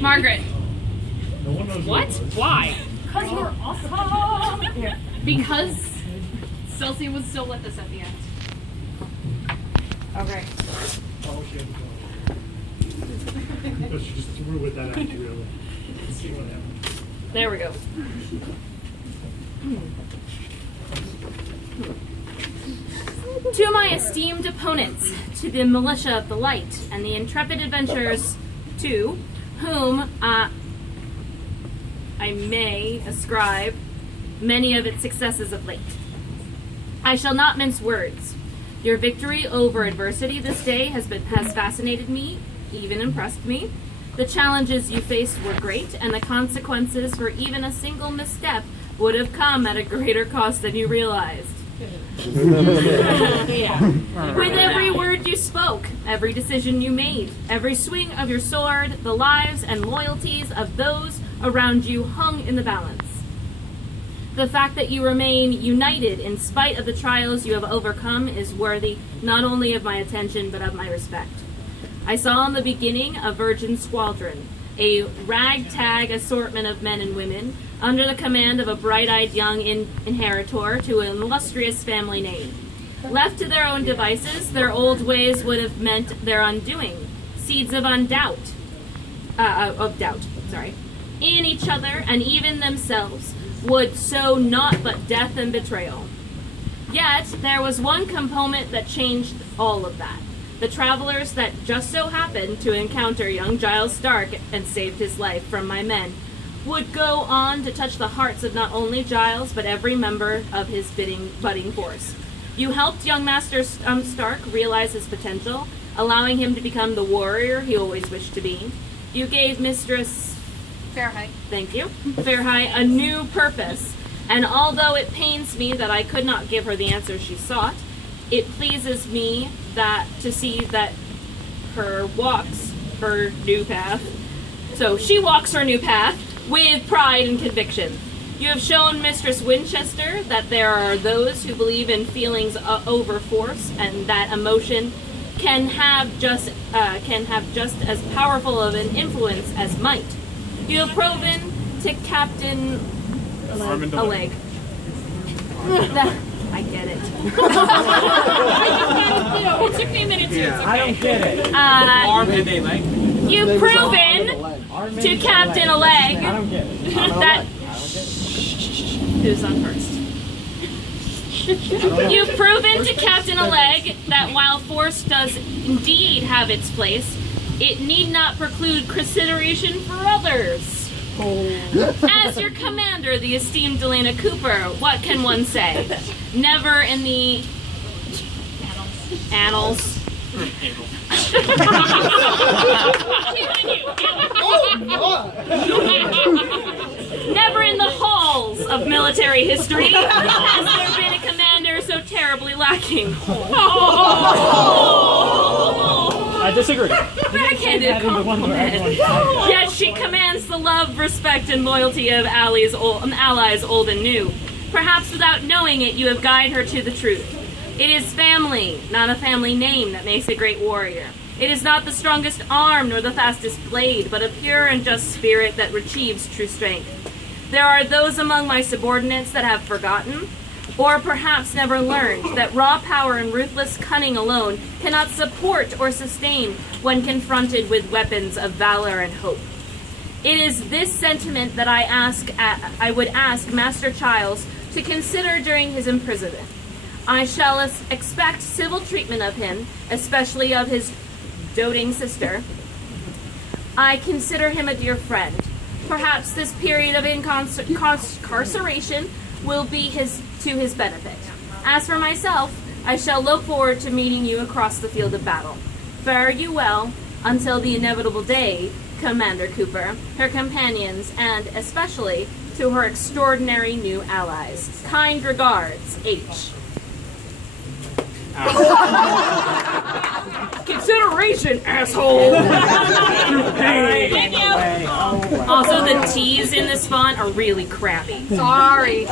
Margaret. No one knows What? Why? Because you're awesome. Because Celsi was still with us at the end. Okay. Oh, she had to go. But she just threw it that at you, really. Let's see what happens. There we go. To my esteemed opponents, to the militia of the light, and the intrepid adventurers, to whom I may ascribe many of its successes of late. I shall not mince words. Your victory over adversity this day has fascinated me, even impressed me. The challenges you faced were great, and the consequences for even a single misstep would have come at a greater cost than you realized. With every word you spoke, every decision you made, every swing of your sword, the lives and loyalties of those around you hung in the balance. The fact that you remain united in spite of the trials you have overcome is worthy not only of my attention but of my respect. I saw in the beginning a virgin squadron, a ragtag assortment of men and women, under the command of a bright-eyed young inheritor to an illustrious family name. Left to their own devices, their old ways would have meant their undoing. Seeds of doubt, in each other and even themselves, would sow naught but death and betrayal. Yet, there was one component that changed all of that. The travelers that just so happened to encounter young Giles Stark and saved his life from my men would go on to touch the hearts of not only Giles, but every member of his budding force. You helped young Master Stark realize his potential, allowing him to become the warrior he always wished to be. You gave Mistress Fairheight. Thank you. Fairheight a new purpose, and although it pains me that I could not give her the answer she sought, it pleases me to see that her walks her new path. So she walks her new path with pride and conviction. You have shown Mistress Winchester that there are those who believe in feelings over force, and that emotion can have just as powerful of an influence as might. You have proven to Captain Alleg. I get it. It took me a minute too. It's okay. I don't get it. You've proven to Captain Alleg I don't get it. that who's on first? You've proven to Captain Alleg that while force does indeed have its place, it need not preclude consideration for others. As your commander, the esteemed Delana Cooper, what can one say? Never in the annals. Never in the halls of military history has there been a commander so terribly lacking. I disagree. Backhanded compliment. Yet she commands the love, respect, and loyalty of allies old and new. Perhaps without knowing it, you have guided her to the truth. It is family, not a family name, that makes a great warrior. It is not the strongest arm nor the fastest blade, but a pure and just spirit that achieves true strength. There are those among my subordinates that have forgotten, or perhaps never learned, that raw power and ruthless cunning alone cannot support or sustain when confronted with weapons of valor and hope. It is this sentiment that I would ask Master Giles to consider during his imprisonment. I shall expect civil treatment of him, especially of his doting sister. I consider him a dear friend. Perhaps this period of incarceration will be to his benefit. As for myself, I shall look forward to meeting you across the field of battle. Fare you well until the inevitable day, Commander Cooper, her companions, and especially to her extraordinary new allies. Kind regards, H. Consideration, asshole! Thank you. Also, the T's in this font are really crappy. Sorry.